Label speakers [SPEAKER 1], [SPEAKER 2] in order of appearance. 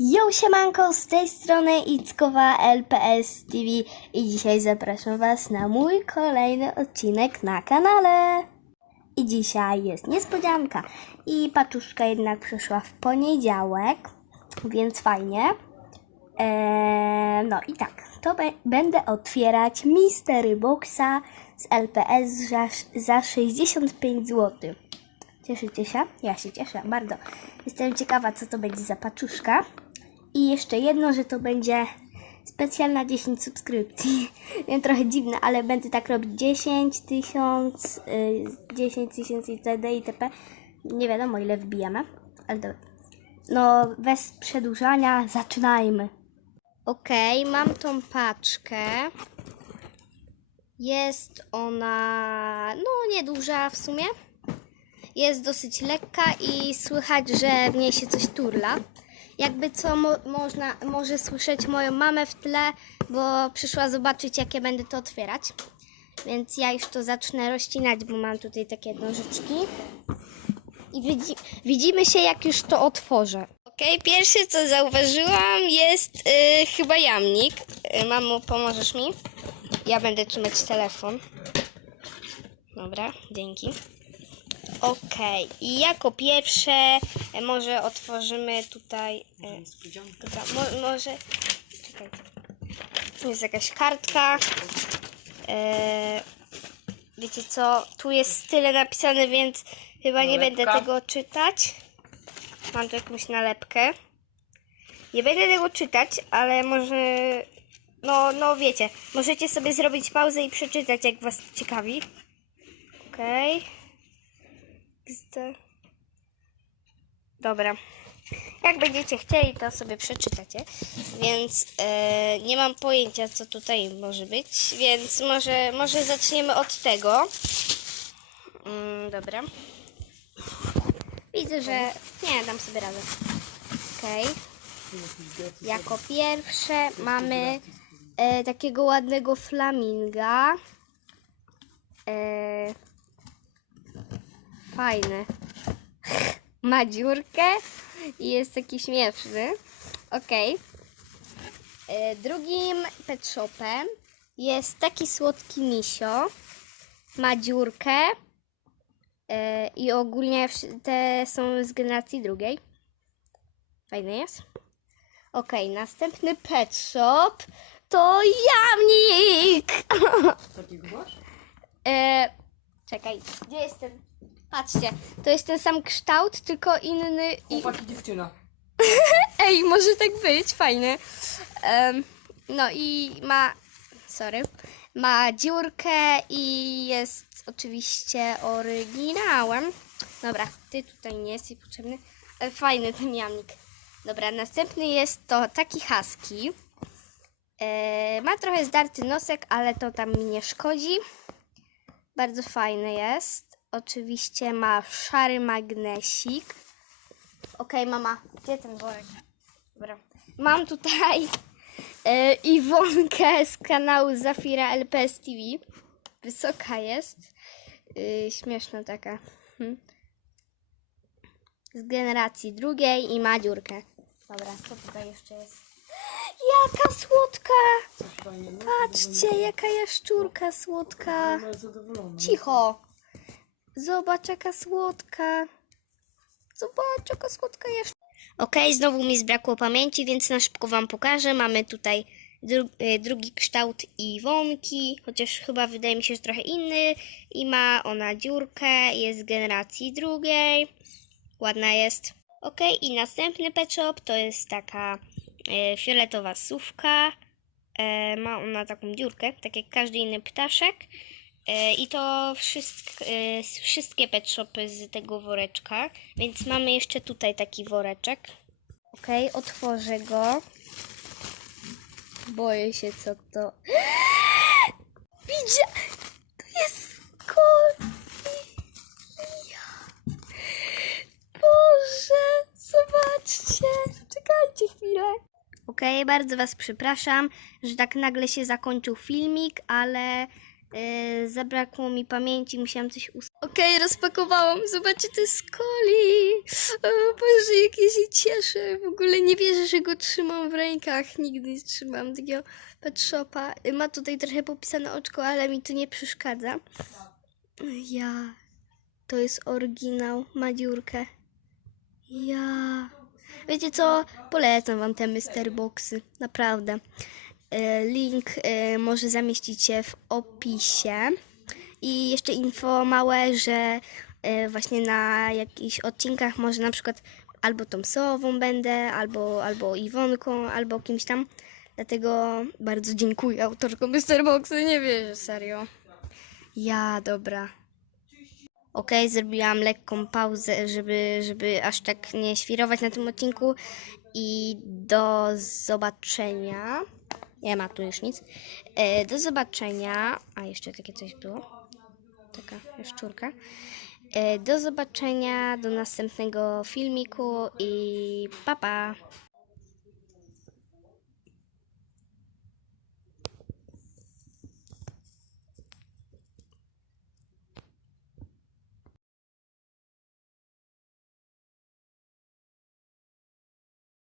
[SPEAKER 1] Yo siemanko, z tej strony Ickowa LPS TV i dzisiaj zapraszam Was na mój kolejny odcinek na kanale. I dzisiaj jest niespodzianka i paczuszka jednak przyszła w poniedziałek, więc fajnie. Eee, no i tak, to będę otwierać Mystery Boxa z LPS za, za 65 zł. Cieszycie się? Ja się cieszę bardzo. Jestem ciekawa, co to będzie za paczuszka. I jeszcze jedno, że to będzie specjalna 10 subskrypcji. Trochę dziwne, ale będę tak robić 10 tysiąc, y, 10 tysięcy itd. itp. Nie wiadomo, ile wbijamy, ale dobra. No, bez przedłużania, zaczynajmy. Okej, mam tą paczkę. Jest ona, no, nieduża w sumie jest dosyć lekka i słychać, że w niej się coś turla. Jakby co mo- można, może słyszeć moją mamę w tle, bo przyszła zobaczyć, jakie będę to otwierać. Więc ja już to zacznę rozcinać, bo mam tutaj takie nożyczki. I widzi- widzimy się, jak już to otworzę. Okej, pierwsze co zauważyłam jest y, chyba jamnik. Y, mamo, pomożesz mi? Ja będę trzymać telefon. Dobra, dzięki. Okej, i jako pierwsze e, może otworzymy tutaj. E, dobra, mo, może. Czekaj. Tu jest jakaś kartka. E, wiecie co? Tu jest tyle napisane, więc chyba nie będę
[SPEAKER 2] Nalepka.
[SPEAKER 1] tego czytać. Mam tu jakąś nalepkę. Nie będę tego czytać, ale może. No, no wiecie, możecie sobie zrobić pauzę i przeczytać, jak was ciekawi. Okej. XD. Dobra. Jak będziecie chcieli, to sobie przeczytacie. Więc e, nie mam pojęcia, co tutaj może być. Więc może, może zaczniemy od tego. Mm, dobra. Widzę, że. Nie, dam sobie radę. Okej. Jako pierwsze mamy e, takiego ładnego flaminga. E, fajny. Ma dziurkę i jest taki śmieszny. Okej. E, Drugim pet shopem jest taki słodki misio. Ma dziurkę. E, I ogólnie te są z generacji drugiej. Fajny jest. Okej, następny pet shop to jamnik.
[SPEAKER 2] Takiego masz?
[SPEAKER 1] E, czekaj, gdzie jest ten? Patrzcie, to jest ten sam kształt, tylko inny. I...
[SPEAKER 2] Chłopak i dziewczyna.
[SPEAKER 1] Ej, może tak być, fajny. Em, no i ma. Sorry. Ma dziurkę i jest oczywiście oryginałem. Dobra, ty tutaj nie jesteś potrzebny. Ale fajny ten jamnik. Dobra, następny jest to taki husky. E, ma trochę zdarty nosek, ale to tam mi nie szkodzi. Bardzo fajny jest. Oczywiście ma szary magnesik. Okej, mama, gdzie ten worek? Dobra. Mam tutaj e, Iwonkę z kanału Zafira LPS TV. Wysoka jest. E, śmieszna taka. Hm. Z generacji drugiej i ma dziurkę. Dobra, co tutaj jeszcze jest? Jaka słodka! Patrzcie, jaka jaszczurka słodka. Cicho. Zobacz, jaka słodka. Zobacz, jaka słodka jest. Okej, znowu mi zbrakło pamięci, więc na szybko Wam pokażę. Mamy tutaj dru y, drugi kształt Iwonki, chociaż chyba wydaje mi się, że trochę inny. I ma ona dziurkę, jest z generacji drugiej. Ładna jest. Okej, i następny pet shop to jest taka e, fioletowa sówka. E, ma ona taką dziurkę, tak jak każdy inny ptaszek. E, I to e, wszystkie pet shopy z tego woreczka. Więc mamy jeszcze tutaj taki woreczek. Ok, otworzę go. Boję się, co to. Widzia! To jest kolia! Boże, zobaczcie! Czekajcie chwilę. Okej, bardzo Was przepraszam, że tak nagle się zakończył filmik, ale e, zabrakło mi pamięci, musiałam coś us... Okej, rozpakowałam. Zobaczcie, to jest Koli. O Boże, jak ja się cieszę. W ogóle nie wierzę, że go trzymam w rękach. Nigdy nie trzymam takiego pet shopa. Ma tutaj trochę popisane oczko, ale mi to nie przeszkadza. Ja. To jest oryginał. Ma dziurkę. Ja. Wiecie co? Polecam wam te Mystery Boxy. Naprawdę. E, Link e, może zamieścić się w opisie. I jeszcze info małe, że e, właśnie na jakichś odcinkach może na przykład albo tą Sową będę, albo, albo Iwonką, albo kimś tam. Dlatego bardzo dziękuję autorkom Mystery Boxy. Nie wierzę, serio. Ja, dobra. Okej, zrobiłam lekką pauzę, żeby, żeby aż tak nie świrować na tym odcinku. I do zobaczenia. Nie ma tu już nic. E, do zobaczenia. A jeszcze takie coś było. Taka szczurka. E, do zobaczenia, do następnego filmiku i pa pa!